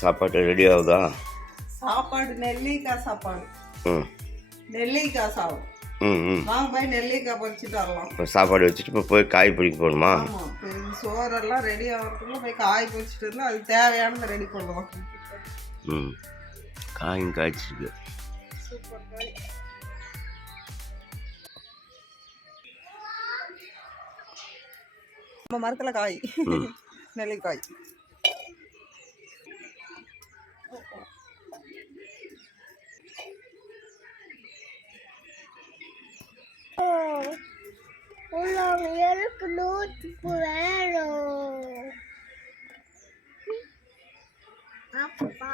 சாப்பாடு ரெடி ஆகுதா? சாப்பாடு நெல்லிக்காய் சாப்பாடு. நெல்லிக்காய் சாதம். வாங்க போய் நெல்லிக்காய் பறிச்சுட்டு வரலாம். இப்போ சாப்பாடு வச்சுட்டு இப்போ போய் காய் பறிக்க போகணுமா? ஆமாம், இப்போ சோறெல்லாம் ரெடி ஆகிறதுக்குள்ள போய் காய் பறிச்சுட்டு இருந்தால் அது தேவையானதை ரெடி பண்ணுவோம். காயும் காய்ச்சிருக்கு. சூப்பர் காய். நம்ம மரத்தில் காய் நெல்லிக்காய். எனக்கு நோட்டு வேணும். அப்பா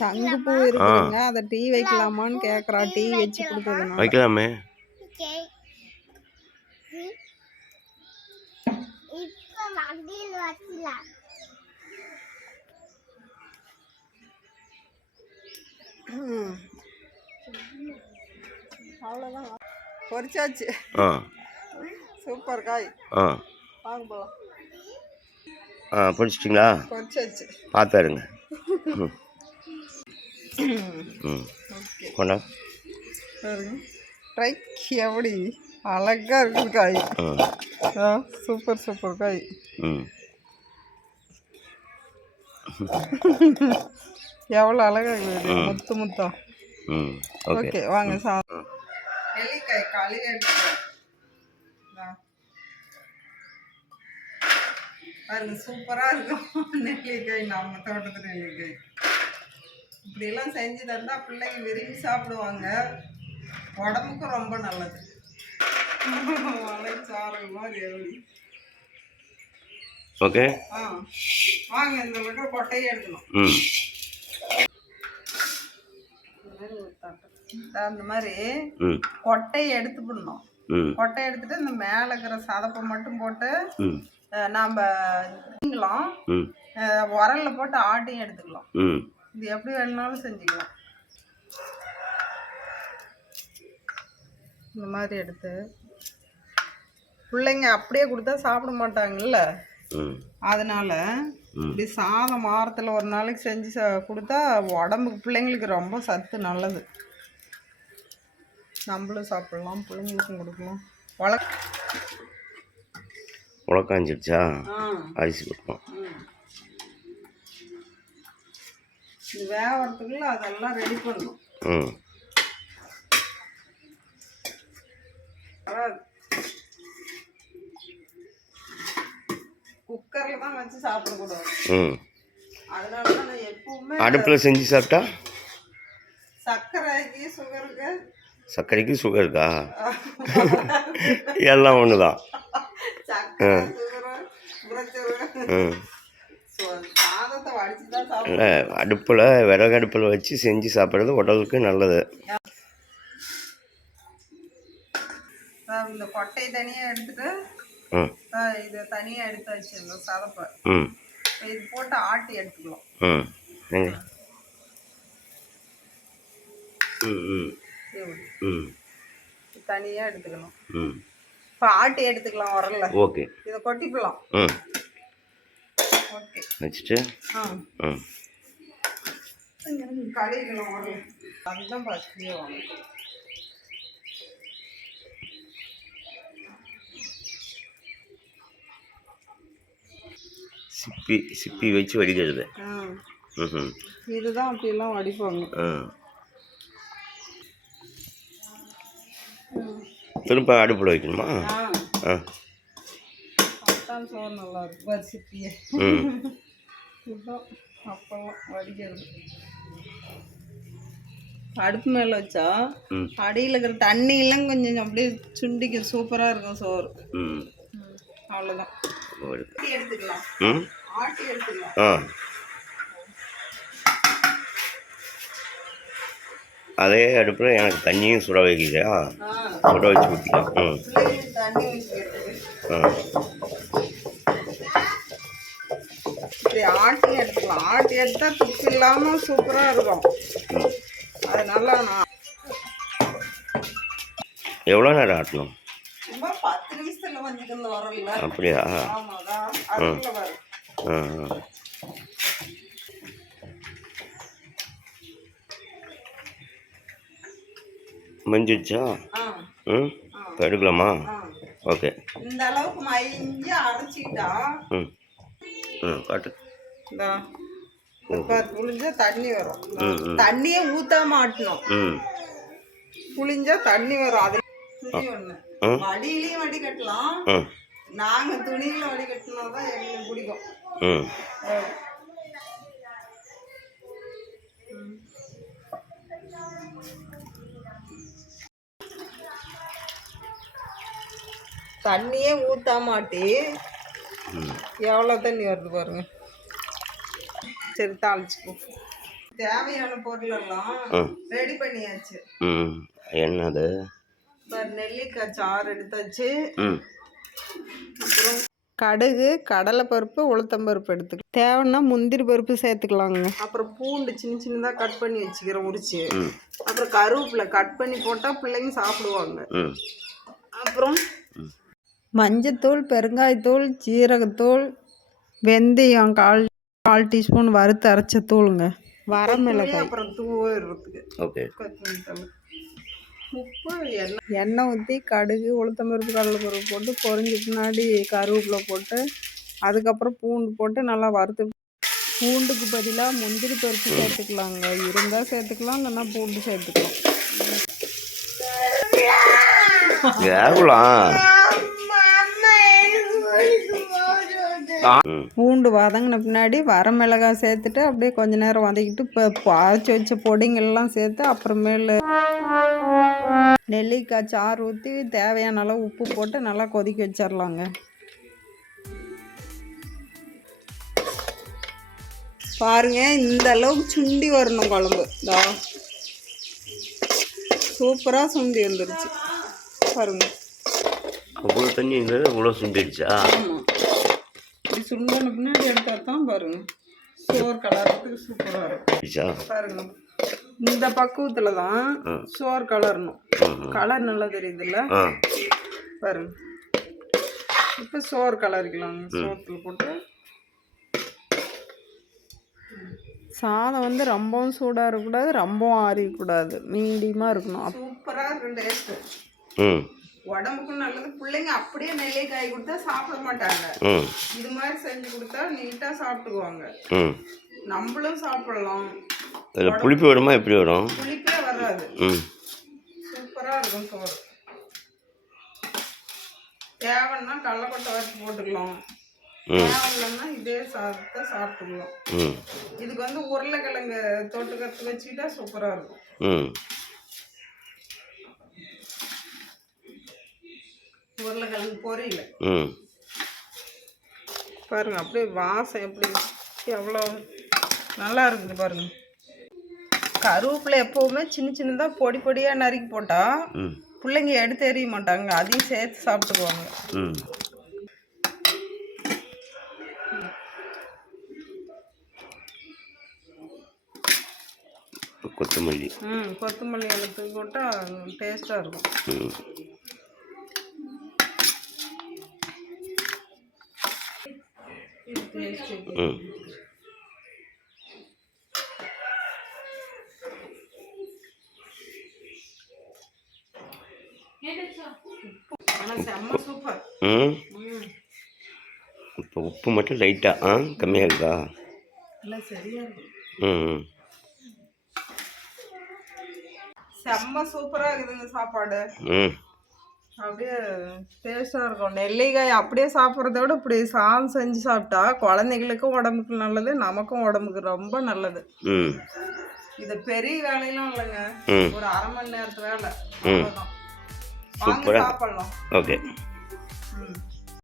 சங்கு பூ இருக்குங்க, அதை டீ வைக்கலாமான்னு கேக்குறா. டீ வச்சு கொடுத்ததுனா வைக்கலாமே. அவ்வளோதான், பொரிச்சாச்சு. சூப்பர் காய். வாங்க போகலாம். பொரிச்சிட்டிங்களா? பொரிச்சாச்சு. பார்த்தாருங்க. கொண்டா ட்ரை. எப்படி அழகா இருக்கு காய். சூப்பர் சூப்பர் காய். எவ்வளோ அழகா இருக்கு, முத்து முத்தா. ஓகே வாங்க. நெல்லிக்காய் காலையில் எடுத்துக்கலாம் பாருங்க, சூப்பராக இருக்கும் நெல்லிக்காய். நம்ம தோட்டத்து நெல்லிக்காய் இப்படியெல்லாம் செஞ்சு தந்தா பிள்ளைங்க விரும்பி சாப்பிடுவாங்க. உடம்புக்கும் ரொம்ப நல்லது. மலைச்சாரல் மாதிரி எப்படி. ஓகே வாங்க, இந்த இருக்கிற கொட்டையை எடுக்கணும். அந்த மாதிரி கொட்டையை எடுத்து போடணும். கொட்டையை எடுத்துட்டு இந்த மேலே இருக்கிற சதப்பை மட்டும் போட்டு நாம் உரல்ல போட்டு ஆட்டையும் எடுத்துக்கலாம். இது எப்படி வேணுனாலும் செஞ்சுக்கலாம். இந்த மாதிரி எடுத்து பிள்ளைங்க அப்படியே கொடுத்தா சாப்பிட மாட்டாங்கல்ல, அதனால இப்படி சாதம் வாரத்தில் ஒரு நாளைக்கு செஞ்சு கொடுத்தா உடம்புக்கு பிள்ளைங்களுக்கு ரொம்ப சத்து, நல்லது. நம்மளும் சாப்பிடலாம், பிள்ளைங்களுக்கும் கொடுக்கலாம். உலக்காஞ்சிடுச்சா? அரிசி கொடுப்போம். இது வேகிறதுக்குள்ள அதெல்லாம் ரெடி பண்ணணும். குக்கரில் தான் வச்சு சாப்பிடக்கூடாது. அதனால தான் நான் எப்பவுமே அடுப்பில் செஞ்சு சாப்பிட்டா சர்க்கரைக்கு சுகருக்கு. சர்க்கரைக்கு சுகருக்கா? எல்லாம் ஒன்று தான். இல்லை, அடுப்பில் விறகு அடுப்பில் வச்சு செஞ்சு சாப்பிட்றது உடலுக்கு நல்லது. இந்த கொட்டையை தனியாக எடுத்துட்டு இதை தனியாக எடுத்து வச்சிடணும். சதப்பை இது போட்டு ஆட்டி எடுத்துக்கலாம். தனியாக எடுத்துக்கணும். இப்போ ஆட்டி எடுத்துக்கலாம் உரல்ல. ஓகே, இதை கொட்டிக்கலாம். ஓகே வச்சுட்டு கழுவிக்கலாம் உரல்ல. அதுதான் பஸ்ட்லேயே வாங்க. சிப்பி வச்சு வடிக்கிறது. இதுதான் அப்படியெல்லாம் வடிப்பாங்க. திரும்ப அடுப்பில் வைக்கணுமா? அப்பதான் சோறு நல்லா இருக்கும். வரிசிப்பியே இதுதான் அப்பெல்லாம் வடிக்கிறது. அடுப்பு மேலே வச்சா அடியில் இருக்கிற தண்ணியெல்லாம் கொஞ்சம் அப்படியே சுண்டிக்கும். சூப்பராக இருக்கும் சோறு. அவ்வளோதான். எடுத்துக்கலாம். ஆட்டி எடுத்துக்கலாம். அதே அடுப்பில் எனக்கு தண்ணியும் சுட வைக்கலையா? சுட வச்சு ஊற்றிக்கலாம். தண்ணி ஆட்டி எடுத்துக்கலாம். ஆட்டி எடுத்தால் துப்பு இல்லாமல் சூப்பராக இருக்கும். அதனால நான் எவ்வளோ நேரம் ஆட்டணும்? சும்மா 10 நிமிஷத்தில் வந்துட்டு வரல. அப்படியா? ஆமாதான், அதுக்குள்ள வரும். மஞ்சிடுச்சா? ம், இப்போ எடுக்கலாமா? ஓகே. இந்த அளவுக்கு மைஞ்சி அரைச்சிக்கிட்டா காட்டு. புளிஞ்சா தண்ணி வரும். தண்ணியே ஊத்தாம ஆட்டணும். புளிஞ்சா தண்ணி வரும். அது துணி ஒண்ணு வடியிலையும் வடிகட்டலாம். நாங்க துணியில வடிகட்டினாதான் எங்களுக்கு பிடிக்கும். தண்ணியே ஊத்தாமாட்டி எவ்வளோ தண்ணி வருது பாருங்க. சரி, தாளிச்சுக்கோ. தேவையான பொருள் எல்லாம் ரெடி பண்ணியாச்சு. என்னது? நெல்லிக்காய் சாறு எடுத்தாச்சு. அப்புறம் கடுகு, கடலைப்பருப்பு, உளுத்தம்பருப்பு எடுத்துக்கலாம். தேவைன்னா முந்திரி பருப்பு சேர்த்துக்கலாங்க. அப்புறம் பூண்டு சின்ன சின்னதாக கட் பண்ணி வச்சுக்கிறோம் உரிச்சு. அப்புறம் கருவேப்பிலை கட் பண்ணி போட்டால் பிள்ளைங்க சாப்பிடுவாங்க. அப்புறம் மஞ்சத்தூள், பெருங்காயத்தூள், ஜீரகத்தூள், வெந்தயம் கால் டீஸ்பூன் வறுத்து அரைச்ச தூளுங்க, வரமிளகாய், அப்புறம் தூவுறதுக்கு ஓகே, உப்பு, எண்ணெய் ஊற்றி கடுகு, உளுத்தம்பருப்பு, கடலைப்பருப்பு போட்டு பொரிஞ்ச பின்னாடி கருவேப்பிலை போட்டு அதுக்கப்புறம் பூண்டு போட்டு நல்லா வறுத்து. பூண்டுக்கு பதிலாக முந்திரி பருப்பு சேர்த்துக்கலாங்க. இருந்தால் சேர்த்துக்கலாம், இல்லைன்னா பூண்டு சேர்த்துக்கலாம். பூண்டு வதங்கின பின்னாடி வரமிளகாய் சேர்த்துட்டு அப்படியே கொஞ்ச நேரம் வதக்கிட்டு இப்போ அரைச்சி வச்ச பொடிங்கள்லாம் சேர்த்து அப்புறமேலு நெல்லிக்காய் சாறு ஊற்றி தேவையான அளவு உப்பு போட்டு நல்லா கொதிக்க வச்சிடலாங்க. பாருங்க, இந்த அளவுக்கு சுண்டி வரணும் குழம்பு. சூப்பராக சுண்டி வந்துருச்சு பாருங்க. அவ்வளோ தண்ணி இருந்தது, அவ்வளோ சுண்டிடுச்சா? ஆமாம், இப்படி சுண்டின பின்னாடி எடுத்தா தான் பாருங்க சோறு கலர்றதுக்கு சூப்பராக இருக்கும். பாருங்க, இந்த பக்குவத்தில் தான் சோறு கலரணும். கலர் நல்லா தெரியுதுல்ல பாருங்க. இப்போ சோறு கலரிக்கலாங்க. சோத்தில் போட்டு சாதம் வந்து ரொம்பவும் சூடாக இருக்கக்கூடாது, ரொம்பவும் ஆறிக்கூடாது, மீடியமாக இருக்கணும். சூப்பராக இருக்கும் டேஸ்ட்டு. உடம்புக்கும் நல்லது. பிள்ளைங்க அப்படியே நெல்லிக்காய் கொடுத்தா சாப்பிட மாட்டாங்க. இது மாதிரி செஞ்சு கொடுத்தா நீட்டாக சாப்பிட்டுக்குவாங்க. நம்மளும் சாப்பிடலாம். புளிப்பு வருமா? எப்படி வரும்? புளிப்பே வராது. சூப்பராக இருக்கும் சோறு. தேவைன்னா கடலைக்கொட்டை வறுத்து போட்டுக்கலாம், தேவையில்லைன்னா இதே சாதத்தை சாப்பிட்டுக்கலாம். இதுக்கு வந்து உருளைக்கிழங்கு தொட்டுக்கத்து வச்சுக்கிட்டா சூப்பராக இருக்கும். உருளைக்கிழங்கு பொரியல பாருங்க, அப்படியே வாசம் எப்படி எவ்வளோ நல்லா இருக்குது பாருங்க. கருவேப்பிலை எப்போவுமே சின்ன சின்னதாக பொடி பொடியாக நறுக்கி போட்டால் பிள்ளைங்க எடுத்து எறிய மாட்டாங்க, அதையும் சேர்த்து சாப்பிட்டுக்குவாங்க. கொத்தமல்லி கொத்தமல்லி எடுத்து போட்டால் டேஸ்ட்டாக இருக்கும். செம்ம சூப்பர். இப்போ உப்பு மட்டும் லைட்டாக கம்மியாக இருக்கா? இல்லை, சரியா இருக்கு. செம்ம சூப்பராக இருக்குதுங்க சாப்பாடு. அப்படியே டேஸ்டாக இருக்கும். நெல்லிக்காய் அப்படியே சாப்பிட்றத விட இப்படி சாதம் செஞ்சு சாப்பிட்டா குழந்தைங்களுக்கும் உடம்புக்கு நல்லது, நமக்கும் உடம்புக்கு ரொம்ப நல்லது. இது பெரிய வேலையெல்லாம் இல்லைங்க, ஒரு அரை மணி நேரத்து வேலை. வாங்க சாப்பிடலாம். ஓகே.